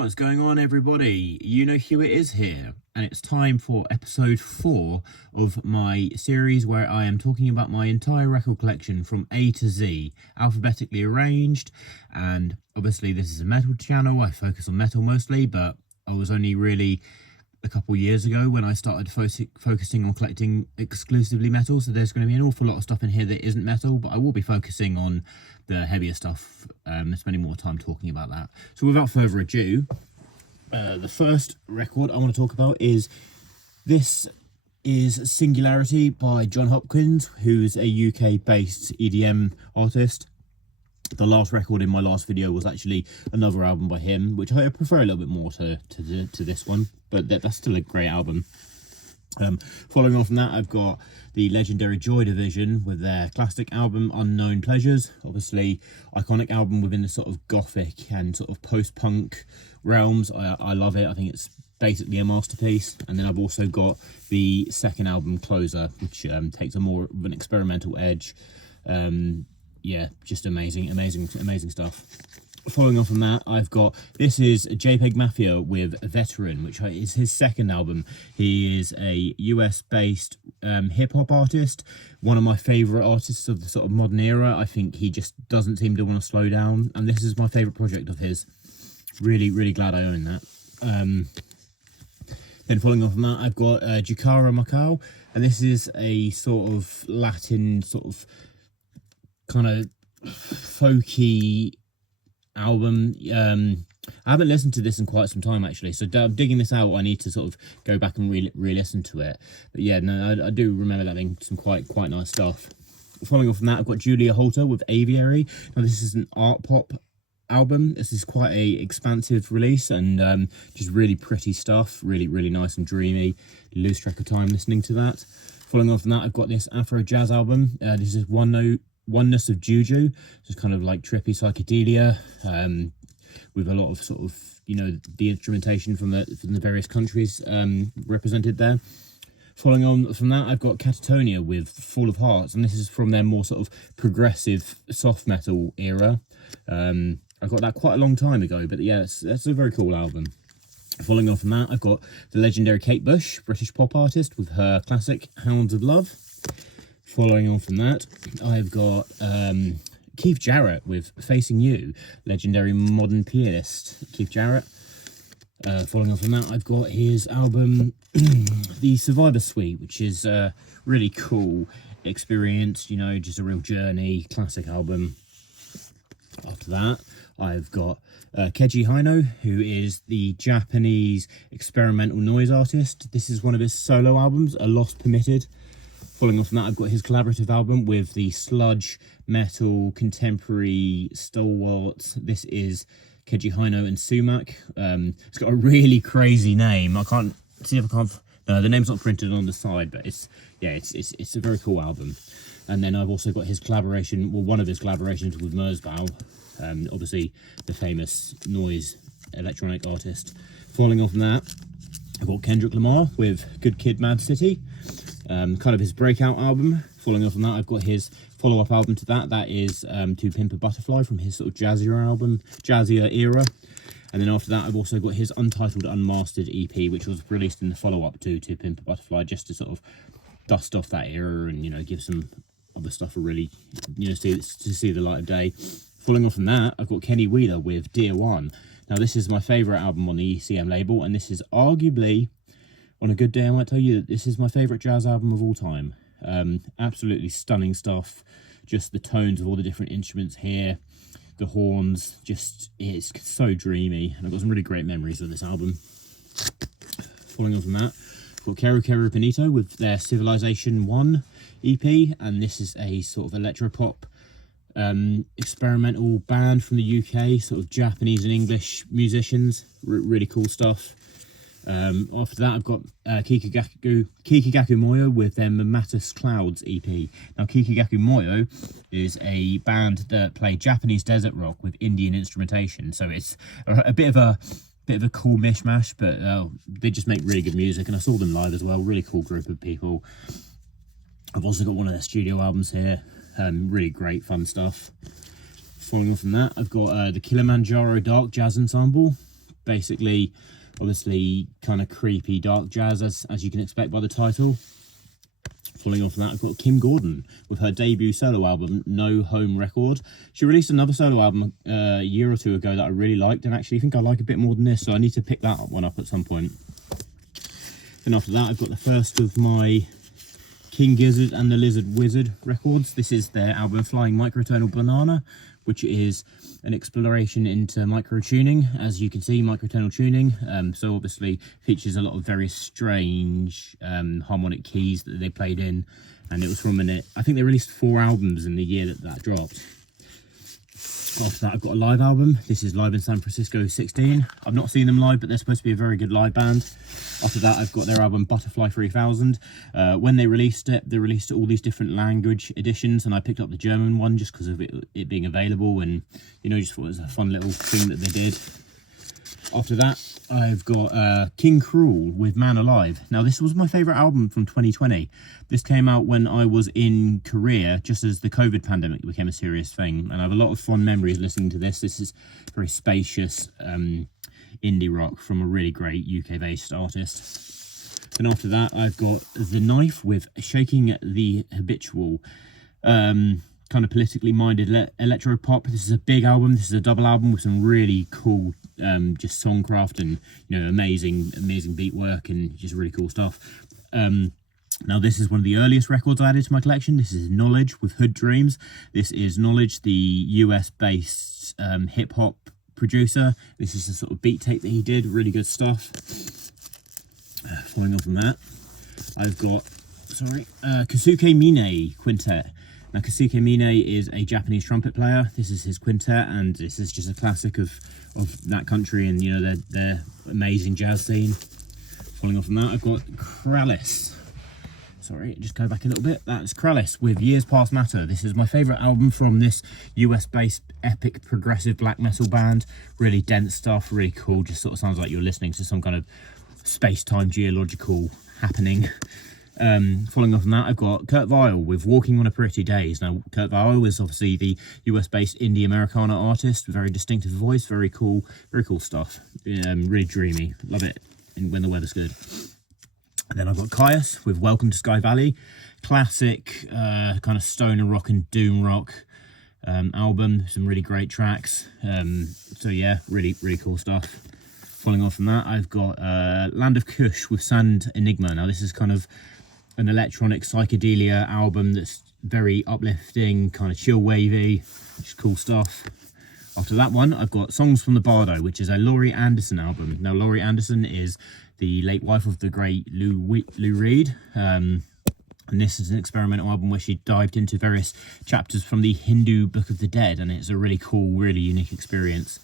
What's going on, everybody? You know who it is here, and it's time for episode 4 of my series where I am talking about my entire record collection from A to Z, alphabetically arranged. And obviously this is a metal channel, I focus on metal mostly, but I was only really a couple years ago when I started focusing on collecting exclusively metal, so there's going to be an awful lot of stuff in here that isn't metal, but I will be focusing on the heavier stuff, spending more time talking about that. So without further ado, the first record I want to talk about is Singularity by John Hopkins, who's a UK based EDM artist. The last record in my last video was actually another album by him, which I prefer a little bit more to this one, but that's still a great album. Following on from that, I've got the legendary Joy Division with their classic album Unknown Pleasures. Obviously iconic album within the sort of gothic and sort of post-punk realms. I love it. I think it's basically a masterpiece. And then I've also got the second album, Closer, which takes a more of an experimental edge. Yeah, just amazing stuff. Following on from that, I've got, this is JPEG Mafia with Veteran, which is his second album. He is a US-based hip-hop artist, one of my favourite artists of the sort of modern era. I think he just doesn't seem to want to slow down, and this is my favourite project of his. Really glad I own that. Then following on from that, I've got Jukara Macau, and this is a sort of Latin, sort of kind of folky album. I haven't listened to this in quite some time actually, so digging this out, I need to sort of go back and re-listen to it. But yeah, no, I do remember that being some quite nice stuff. Following on from that, I've got Julia Holter with Aviary. Now this is an art pop album. This is quite a expansive release and just really pretty stuff, really nice and dreamy. You lose track of time listening to that. Following on from that, I've got this Afro jazz album. This is Oneness of Juju, just kind of like trippy psychedelia, with a lot of sort of, you know, the instrumentation from the various countries represented there. Following on from that, I've got Catatonia with Fall of Hearts, and this is from their more sort of progressive soft metal era. I got that quite a long time ago, but yeah, that's a very cool album. Following on from that, I've got the legendary Kate Bush, British pop artist, with her classic Hounds of Love. Following on from that, I've got Keith Jarrett with Facing You, legendary modern pianist Keith Jarrett. Following on from that, I've got his album The Survivor Suite, which is a really cool experience, you know, just a real journey, classic album. After that, I've got Keiji Haino, who is the Japanese experimental noise artist. This is one of his solo albums, A Loss Permitted. Following on from that, I've got his collaborative album with the sludge metal contemporary stalwarts. This is Keiji Haino and Sumac. It's got a really crazy name. I can't see if I can't. No, the name's not printed on the side, but it's a very cool album. And then I've also got his collaboration, well, one of his collaborations with Merzbow, obviously the famous noise electronic artist. Following on from that, I've got Kendrick Lamar with Good Kid, Mad City. Kind of his breakout album. Following on from that, I've got his follow-up album to that. That is To Pimp a Butterfly, from his sort of jazzier era. And then after that, I've also got his untitled unmastered EP, which was released in the follow-up to Pimp a Butterfly, just to sort of dust off that era and, you know, give some other stuff a really, you know, to see the light of day. Following on from that, I've got Kenny Wheeler with Dear One. Now this is my favourite album on the ECM label, and this is arguably, on a good day, I might tell you that this is my favourite jazz album of all time. Absolutely stunning stuff. Just the tones of all the different instruments here, the horns, just, it's so dreamy. And I've got some really great memories of this album. Following on from that, I've got Keru Keru Benito with their Civilization 1 EP. And this is a sort of electropop experimental band from the UK, sort of Japanese and English musicians. Really cool stuff. After that, I've got Kikigaku Moyo with their Mammatus Clouds EP. Now, Kikigaku Moyo is a band that play Japanese desert rock with Indian instrumentation, so it's a bit of a cool mishmash, but they just make really good music, and I saw them live as well. Really cool group of people. I've also got one of their studio albums here. Really great, fun stuff. Following on from that, I've got the Kilimanjaro Dark Jazz Ensemble. basically. Obviously, kind of creepy dark jazz, as you can expect by the title. Following off that, I've got Kim Gordon with her debut solo album, No Home Record. She released another solo album a year or two ago that I really liked, and actually think I like a bit more than this, so I need to pick that one up at some point. Then after that, I've got the first of my King Gizzard and the Lizard Wizard records. This is their album Flying Microtonal Banana, which is an exploration into microtuning. As you can see, microtonal tuning. So obviously features a lot of very strange harmonic keys that they played in, and it was from I think they released 4 albums in the year that dropped. After that, I've got a live album. This is Live in San Francisco 16. I've not seen them live, but they're supposed to be a very good live band. After that, I've got their album Butterfly 3000. When they released all these different language editions, and I picked up the German one just because of it being available, and just thought it was a fun little thing that they did. After that, I've got King Cruel with Man Alive. Now, this was my favourite album from 2020. This came out when I was in Korea, just as the COVID pandemic became a serious thing. And I have a lot of fond memories listening to this. This is very spacious indie rock from a really great UK-based artist. And after that, I've got The Knife with Shaking the Habitual. Kind of politically minded electro pop. This is a big album. This is a double album with some really cool just songcraft and amazing beat work and just really cool stuff. Now this is one of the earliest records I added to my collection. This is Knowledge with Hood Dreams. This is Knowledge, the US based hip hop producer. This is the sort of beat tape that he did. Really good stuff. Following on from that, I've got Kasuke Mine Quintet. Now, Kasuke Mine is a Japanese trumpet player. This is his quintet, and this is just a classic of that country and their amazing jazz scene. Following on from that, I've got Krallis. Sorry, just go back a little bit. That's Krallis with Years Past Matter. This is my favourite album from this US-based epic progressive black metal band. Really dense stuff, really cool. Just sort of sounds like you're listening to some kind of space-time geological happening. Following on from that, I've got Kurt Vile with Walking on a Pretty Daze. Now, Kurt Vile is obviously the US-based indie Americana artist, very distinctive voice, very cool stuff. Really dreamy, love it when the weather's good. And then I've got Caius with Welcome to Sky Valley, classic kind of stoner rock and doom rock album, some really great tracks. So yeah, really cool stuff. Following on from that, I've got Land of Kush with Sand Enigma. Now, this is kind of an electronic psychedelia album that's very uplifting, kind of chill wavy, just cool stuff. After that one, I've got Songs from the Bardo, which is a Laurie Anderson album. Now, Laurie Anderson is the late wife of the great Lou Reed. And this is an experimental album where she dived into various chapters from the Hindu Book of the Dead, and it's a really cool, really unique experience.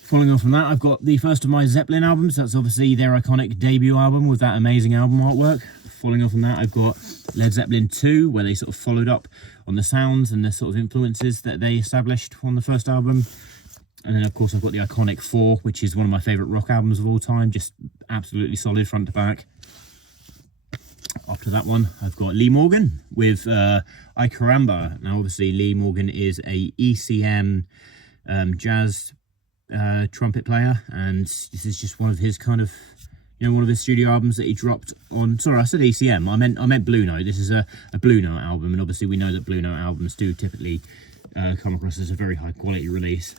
Following on from that, I've got the first of my Zeppelin albums. That's obviously their iconic debut album with that amazing album artwork. Following on from that, I've got Led Zeppelin 2, where they sort of followed up on the sounds and the sort of influences that they established on the first album. And then, of course, I've got the iconic 4, which is one of my favourite rock albums of all time. Just absolutely solid front to back. After that one, I've got Lee Morgan with I Caramba. Now, obviously, Lee Morgan is a ECM jazz trumpet player, and this is just one of his kind of one of his studio albums that he dropped on. Sorry, I said ECM. I meant Blue Note. This is a Blue Note album, and obviously we know that Blue Note albums do typically come across as a very high quality release.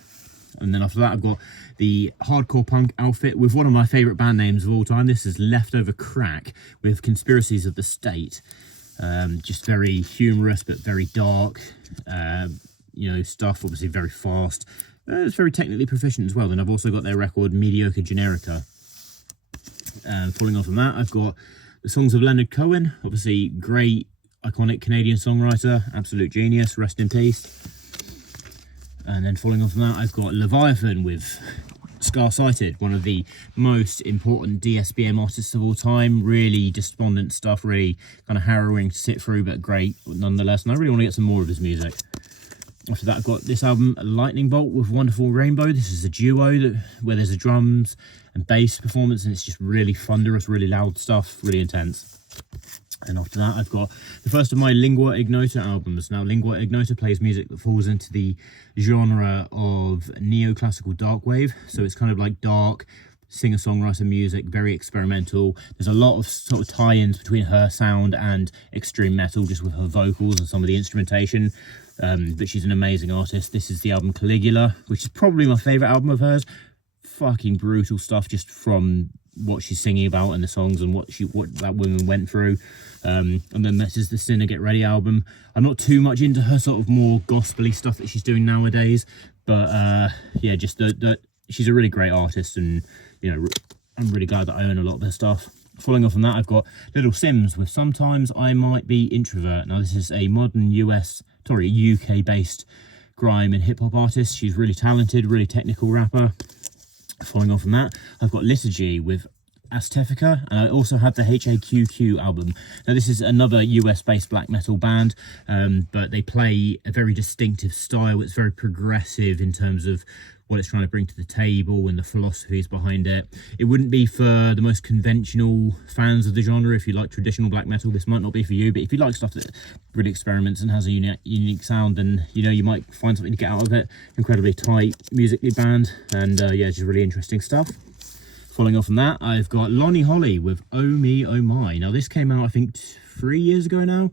And then after that, I've got the hardcore punk outfit with one of my favourite band names of all time. This is Leftover Crack with Conspiracies of the State. Just very humorous but very dark, stuff. Obviously very fast. It's very technically proficient as well. Then I've also got their record Mediocre Generica. Following on from that, I've got the songs of Leonard Cohen. Obviously great, iconic Canadian songwriter, absolute genius, rest in peace. And then following on from that, I've got Leviathan with Scar Sighted, one of the most important DSBM artists of all time. Really despondent stuff, really kind of harrowing to sit through, but great nonetheless. And I really want to get some more of his music. After that, I've got this album, Lightning Bolt with Wonderful Rainbow. This is a duo where there's a drums and bass performance, and it's just really thunderous, really loud stuff, really intense. And after that, I've got the first of my Lingua Ignota albums. Now, Lingua Ignota plays music that falls into the genre of neoclassical darkwave. So it's kind of like dark singer-songwriter music, very experimental. There's a lot of sort of tie-ins between her sound and extreme metal, just with her vocals and some of the instrumentation. But she's an amazing artist. This is the album Caligula, which is probably my favourite album of hers. Fucking brutal stuff, just from what she's singing about in the songs and what that woman went through. And then this is the Sinner Get Ready album. I'm not too much into her sort of more gospely stuff that she's doing nowadays, but yeah, just she's a really great artist, and you know, I'm really glad that I own a lot of her stuff. Following on from that, I've got Little Sims with Sometimes I Might Be Introvert. Now, this is a modern UK based grime and hip hop artist. She's really talented, really technical rapper. Following on from that, I've got Liturgy with Aztefica, and I also have the HAQQ album. Now, this is another US-based black metal band, but they play a very distinctive style. It's very progressive in terms of what it's trying to bring to the table and the philosophies behind it. It wouldn't be for the most conventional fans of the genre. If you like traditional black metal, this might not be for you, but if you like stuff that really experiments and has a unique sound, then you know, you might find something to get out of it. Incredibly tight musically band, and yeah, just really interesting stuff. Following on from that, I've got Lonnie Holly with Oh Me Oh My. Now, this came out I think 3 years ago now.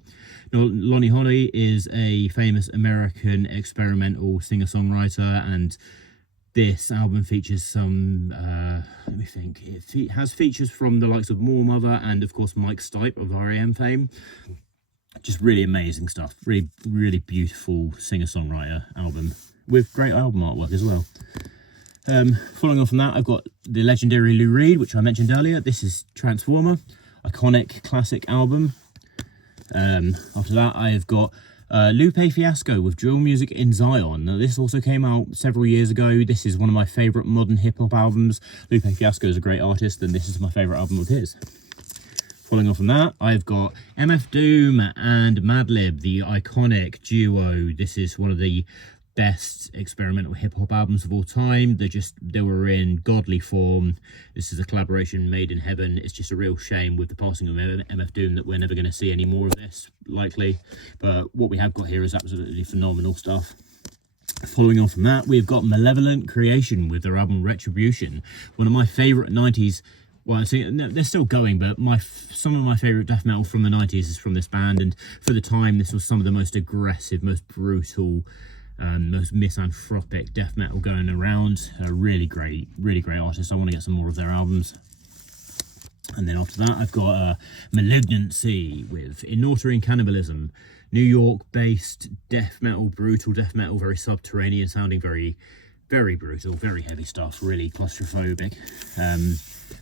Lonnie Holly is a famous American experimental singer-songwriter, and this album features some, let me think, it has features from the likes of Moor Mother and, of course, Mike Stipe of R.E.M. fame. Just really amazing stuff. Really, really beautiful singer-songwriter album with great album artwork as well. Following on from that, I've got the legendary Lou Reed, which I mentioned earlier. This is Transformer, iconic classic album. After that, I've got Lupe Fiasco with Drill Music in Zion. Now, this also came out several years ago. This is one of my favourite modern hip-hop albums. Lupe Fiasco is a great artist, and this is my favourite album of his. Following on from that, I've got MF Doom and Madlib, the iconic duo. This is one of the best experimental hip-hop albums of all time. They were in godly form. This is a collaboration made in heaven. It's just a real shame with the passing of MF Doom that we're never going to see any more of this, likely, but what we have got here is absolutely phenomenal stuff. Following on from that, we've got Malevolent Creation with their album Retribution, one of my favourite 90s. Well, I think they're still going, but some of my favourite death metal from the 90s is from this band, and for the time, this was some of the most aggressive, most brutal, most misanthropic death metal going around. Really great artists. I want to get some more of their albums. And then after that, I've got Malignancy with Inortering Cannibalism, New York-based death metal, brutal death metal, very subterranean sounding, very, very brutal, very heavy stuff, really claustrophobic.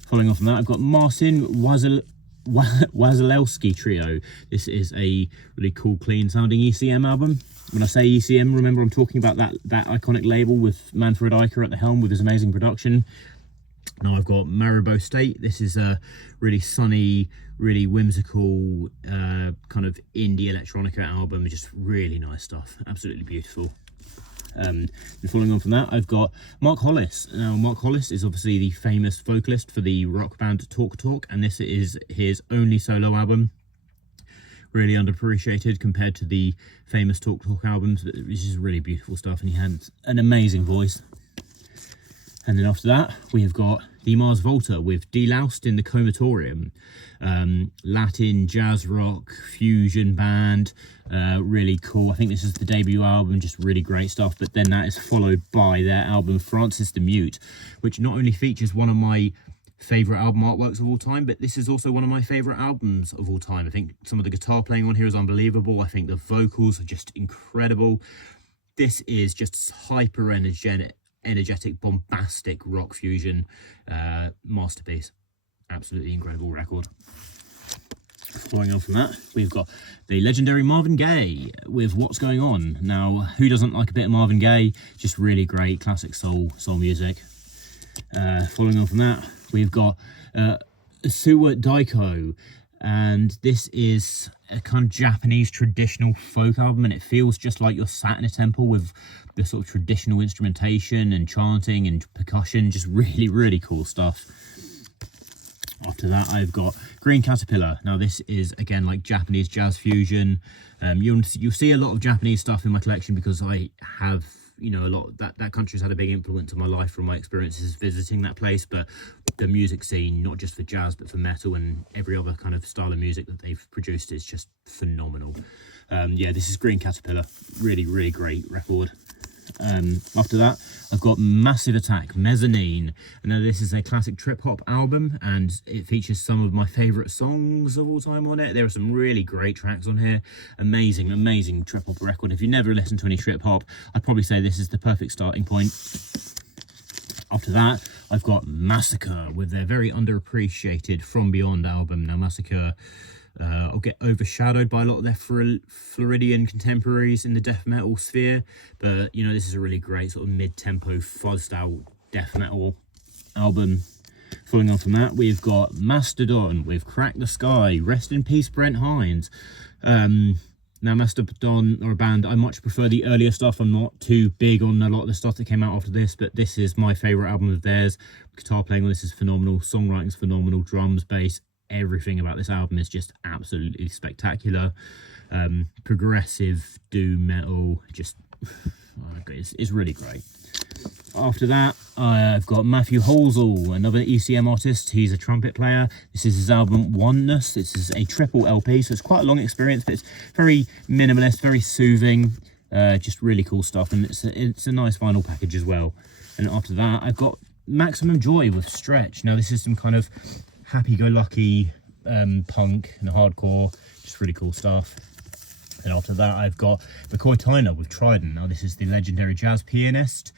Following on from that, I've got Marcin Wasilewski Trio. This is a really cool, clean sounding ECM album. When I say ECM, remember I'm talking about that iconic label with Manfred Eicher at the helm with his amazing production. Now I've got Maribo State. This is a really sunny, really whimsical kind of indie electronica album. Just really nice stuff. Absolutely beautiful. And following on from that, I've got Mark Hollis. Now, Mark Hollis is obviously the famous vocalist for the rock band Talk Talk, and this is his only solo album. Really underappreciated compared to the famous Talk Talk albums. This is really beautiful stuff, and he had an amazing voice. And then after that, we have got the Mars Volta with Deloused in the Comatorium. Latin jazz rock fusion band, really cool. I think this is the debut album, just really great stuff. But then that is followed by their album Francis the Mute, which not only features one of my favourite album artworks of all time, but this is also one of my favourite albums of all time. I think some of the guitar playing on here is unbelievable. I think the vocals are just incredible. This is just hyper energetic, bombastic rock fusion masterpiece. Absolutely incredible record. Following on from that, we've got the legendary Marvin Gaye with What's Going On. Now, who doesn't like a bit of Marvin Gaye? Just really great classic soul music. Following on from that, we've got Suwa Daiko, and this is a kind of Japanese traditional folk album, and it feels just like you're sat in a temple with the sort of traditional instrumentation and chanting and percussion. Just really, really cool stuff. After that, I've got Green Caterpillar. Now this is again like Japanese jazz fusion. You'll see a lot of Japanese stuff in my collection because I have, you know, a lot that country's had a big influence on my life from my experiences visiting that place. But the music scene, not just for jazz but for metal and every other kind of style of music that they've produced, is just phenomenal. Yeah, this is Green Caterpillar, really great record. After that, I've got Massive Attack, Mezzanine. And now this is a classic trip hop album, and it features some of my favourite songs of all time on it. There are some really great tracks on here. Amazing trip hop record. If you never listened to any trip hop, I'd probably say this is the perfect starting point. After that, I've got Massacre with their very underappreciated From Beyond album. Now Massacre will get overshadowed by a lot of their Floridian contemporaries in the death metal sphere, but you know, this is a really great sort of mid-tempo fuzzed out death metal album. Following on from that, we've got Mastodon with Crack the Sky. Rest in peace, Brent Hines. Now Mastodon are a band I much prefer the earlier stuff. I'm not too big on a lot of the stuff that came out after this, but this is my favourite album of theirs. Guitar playing on this is phenomenal, songwriting's phenomenal, drums, bass, everything about this album is just absolutely spectacular. Progressive doom metal, just it's really great. After that, I've got Matthew Holzell, another ECM artist. He's a trumpet player. This is his album Oneness. This is a triple LP, so it's quite a long experience, but it's very minimalist, very soothing, just really cool stuff, and it's a nice vinyl package as well. And after that, I've got Maximum Joy with Stretch. Now this is some kind of happy-go-lucky punk and hardcore, just really cool stuff. And after that, I've got McCoy Tyner with Trident. Now this is the legendary jazz pianist.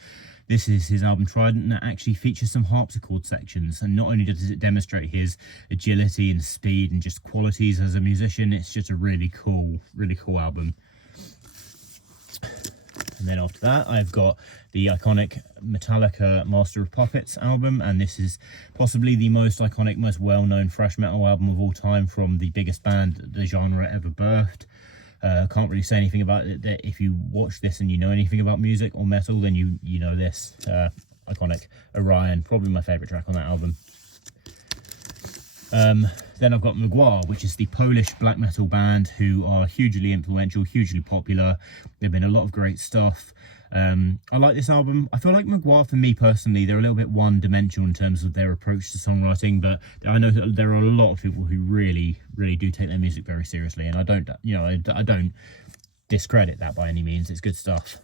This is his album Trident, and it actually features some harpsichord sections, and not only does it demonstrate his agility and speed and just qualities as a musician, it's just a really cool album. And then after that, I've got the iconic Metallica Master of Puppets album, and this is possibly the most iconic, most well-known thrash metal album of all time from the biggest band that the genre ever birthed. Can't really say anything about it. That if you watch this and you know anything about music or metal, then you know this. Iconic Orion, probably my favourite track on that album. Then I've got Mgła, which is the Polish black metal band who are hugely influential, hugely popular. They've been a lot of great stuff. I like this album. I feel like Mgła, for me personally, they're a little bit one-dimensional in terms of their approach to songwriting, but I know that there are a lot of people who really do take their music very seriously, and I don't discredit that by any means. It's good stuff.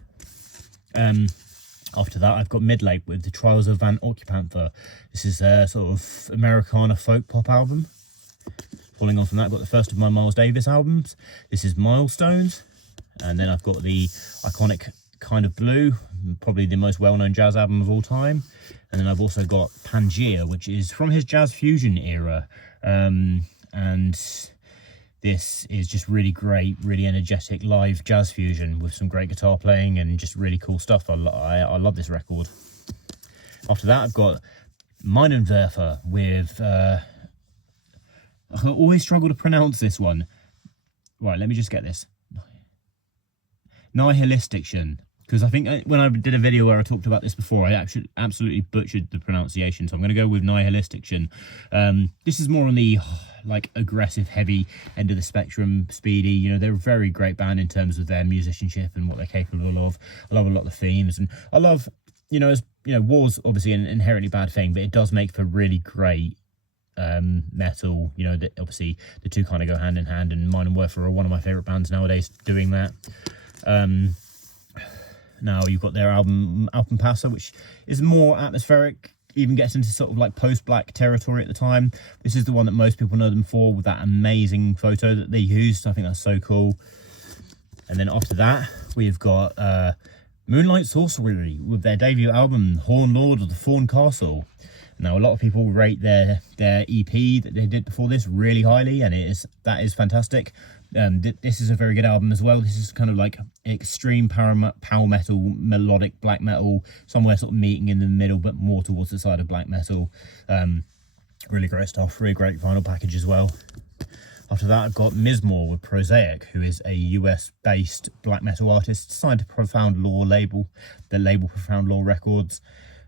After that, I've got Midlake with the Trials of Van Occupanther. This is a sort of Americana folk pop album. Following on from that, I've got the first of my Miles Davis albums. This is Milestones. And then I've got the iconic Kind of Blue, probably the most well-known jazz album of all time. And then I've also got Pangea, which is from his jazz fusion era. And this is just really great, really energetic live jazz fusion with some great guitar playing and just really cool stuff. I love this record. After that, I've got Meinenwerfer with... I always struggle to pronounce this one. Right, let me just get this. Nihilistiction. Because I think when I did a video where I talked about this before, I actually absolutely butchered the pronunciation. So I'm going to go with Nihilistiction. This is more on the like aggressive, heavy end of the spectrum, speedy. You know, they're a very great band in terms of their musicianship and what they're capable of. I love a lot of the themes, and I love, you know, as you know, war's obviously an inherently bad thing, but it does make for really great metal. You know, obviously the two kind of go hand in hand, and Meinenwerfer are one of my favorite bands nowadays doing that. Now you've got their album Alpenpasser, which is more atmospheric, even gets into sort of like post-black territory at the time. This is the one that most people know them for, with that amazing photo that they used. I think that's so cool. And then after that, we've got Moonlight Sorcery with their debut album Horn Lord of the Fawn Castle. Now a lot of people rate their EP that they did before this really highly, and that is fantastic. This is a very good album as well. This is kind of like extreme power metal, melodic black metal, somewhere sort of meeting in the middle, but more towards the side of black metal. Really great stuff, really great vinyl package as well. After that, I've got Mizmor with Prosaic, who is a US-based black metal artist signed to Profound Law label, the label Profound Law Records.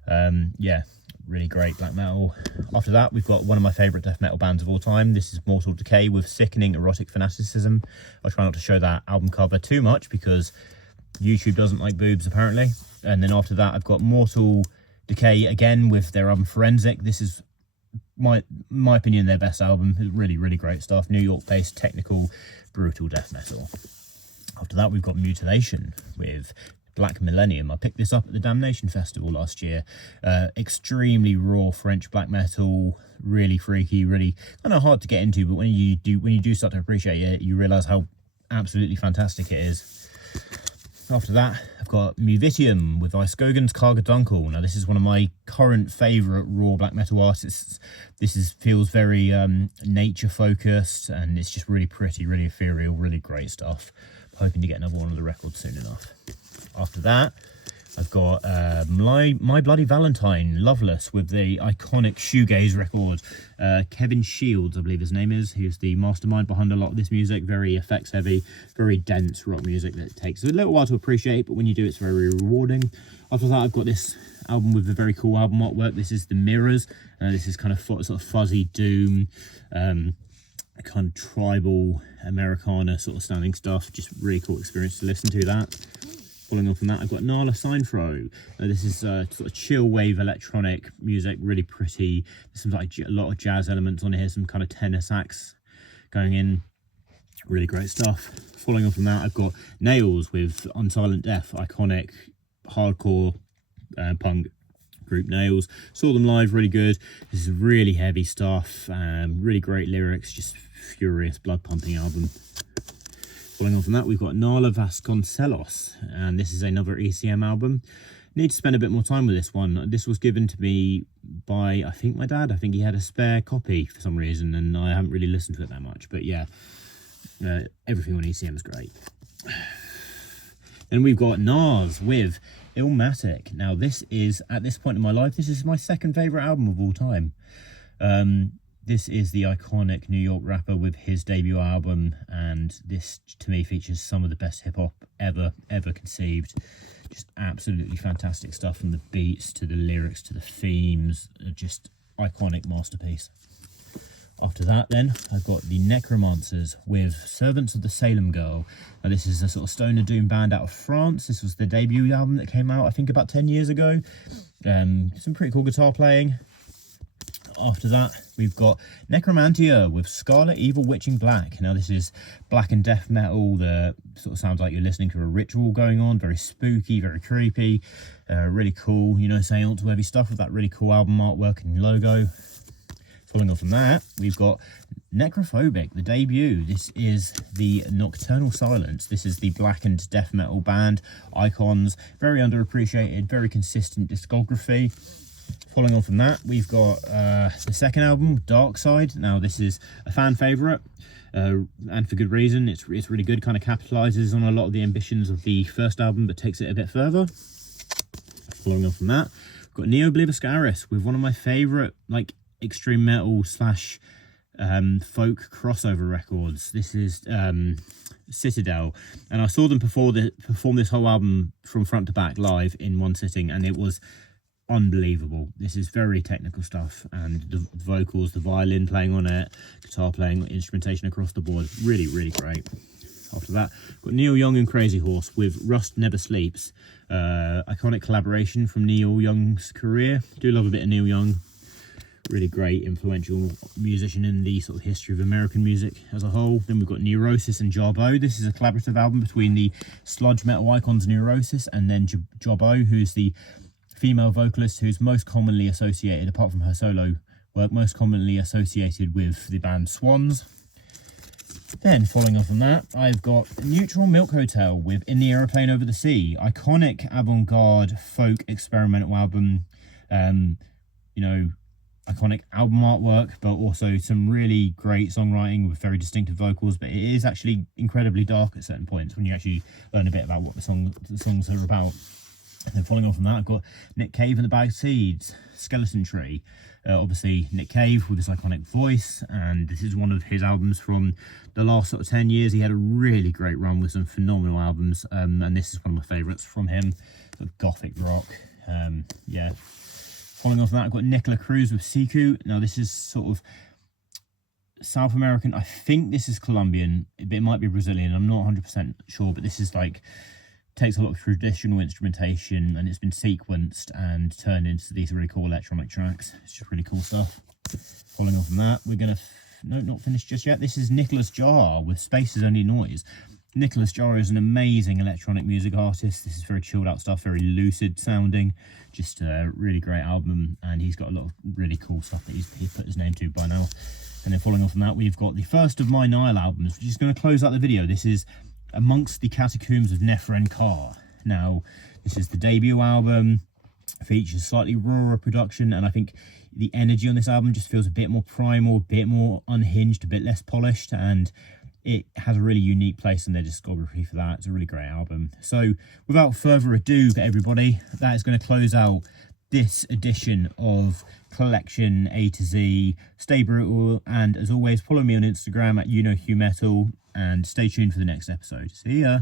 Yeah, really great black metal. After that, we've got one of my favourite death metal bands of all time. This is Mortal Decay with Sickening Erotic Fanaticism. I'll try not to show that album cover too much because YouTube doesn't like boobs apparently. And then after that, I've got Mortal Decay again with their album Forensic. This is my opinion their best album. Really, really great stuff. New York based technical brutal death metal. After that, we've got Mutilation with Black Millennium. I picked this up at the Damnation Festival last year. Extremely raw French black metal, really freaky, really kind of hard to get into, but when you do start to appreciate it, you realise how absolutely fantastic it is. After that, I've got Muvitium with Iskogan's Carga Dunkel. Now, this is one of my current favourite raw black metal artists. This feels very nature focused, and it's just really pretty, really ethereal, really great stuff. I'm hoping to get another one of the records soon enough. After that, I've got My Bloody Valentine, Loveless, with the iconic shoegaze record. Kevin Shields, I believe his name is, who's the mastermind behind a lot of this music. Very effects heavy, very dense rock music that takes a little while to appreciate, but when you do, it's very rewarding. After that, I've got this album with a very cool album artwork. This is The Mirrors. This is kind of sort of fuzzy doom, kind of tribal Americana sort of sounding stuff. Just really cool experience to listen to that. Following on from that, I've got Nala Seinfro. This is sort of chill wave electronic music, really pretty. There's some like a lot of jazz elements on here, some kind of tenor sax going in. Really great stuff. Following on from that, I've got Nails with Unsilent Death, iconic hardcore punk group Nails. Saw them live, really good. This is really heavy stuff, really great lyrics, just furious blood pumping album. Following on from that, we've got Nala Vasconcelos, and this is another ECM album. Need to spend a bit more time with this one. This was given to me by, I think, my dad. I think he had a spare copy for some reason, and I haven't really listened to it that much. But yeah, everything on ECM is great. Then we've got Nas with Illmatic. Now, this is, at this point in my life, this is my second favourite album of all time. This is the iconic New York rapper with his debut album, and this, to me, features some of the best hip-hop ever conceived. Just absolutely fantastic stuff, from the beats to the lyrics to the themes. Just iconic masterpiece. After that, then, I've got the Necromancers with Servants of the Salem Girl. Now, this is a sort of stoner doom band out of France. This was the debut album that came out, I think, about 10 years ago. Some pretty cool guitar playing. After that, we've got Necromantia with Scarlet Evil Witching Black. Now, this is black and death metal that sort of sounds like you're listening to a ritual going on. Very spooky, very creepy, really cool, you know, seance-worthy stuff with that really cool album artwork and logo. Following on from that, we've got Necrophobic, the debut. This is the Nocturnal Silence. This is the black and death metal band, icons, very underappreciated, very consistent discography. Following on from that, we've got the second album, Dark Side. Now, this is a fan favourite, and for good reason. It's really good, kind of capitalises on a lot of the ambitions of the first album, but takes it a bit further. Following on from that, we've got Neo Obliviscaris with one of my favourite, like, extreme metal slash folk crossover records. This is Citadel, and I saw them perform this whole album from front to back live in one sitting, and it was unbelievable. This is very technical stuff, and the vocals, the violin playing on it, guitar playing, instrumentation across the board, really great. After that, got Neil Young and Crazy Horse with Rust Never Sleeps, iconic collaboration from Neil Young's career. Do love a bit of Neil Young. Really great, influential musician in the sort of history of American music as a whole. Then we've got Neurosis and Jobbo. This is a collaborative album between the sludge metal icons Neurosis and then Jobbo, who's the female vocalist who's most commonly associated, apart from her solo work, most commonly associated with the band Swans. Then, following on from that, I've got Neutral Milk Hotel with In the Aeroplane Over the Sea. Iconic avant-garde folk experimental album. You know, iconic album artwork, but also some really great songwriting with very distinctive vocals. But it is actually incredibly dark at certain points when you actually learn a bit about what the songs are about. And then following on from that, I've got Nick Cave and the Bag Seeds, Skeleton Tree. Obviously, Nick Cave with his iconic voice, and this is one of his albums from the last sort of 10 years. He had a really great run with some phenomenal albums, and this is one of my favourites from him, sort of gothic rock. Yeah. Following off that, I've got Nicola Cruz with Siku. Now this is sort of South American. I think this is Colombian. It might be Brazilian. I'm not 100% sure, but this is like, takes a lot of traditional instrumentation and it's been sequenced and turned into these really cool electronic tracks. It's just really cool stuff. Following on from that, we're gonna no, not finished just yet. This is Nicholas Jar with Spaces Only Noise. Nicholas Jar is an amazing electronic music artist. This is very chilled out stuff, very lucid sounding, just a really great album, and he's got a lot of really cool stuff that he's put his name to by now. And then following on from that, we've got the first of my Nile albums, which is going to close out the video. This is Amongst the Catacombs of Nefren Kar. Now, this is the debut album, features slightly rawer production, and I think the energy on this album just feels a bit more primal, a bit more unhinged, a bit less polished, and it has a really unique place in their discography for that. It's a really great album. So without further ado, everybody, that is going to close out this edition of Collection A to Z. Stay brutal, and as always, follow me on Instagram at YouKnowHughMetal, and stay tuned for the next episode. See ya.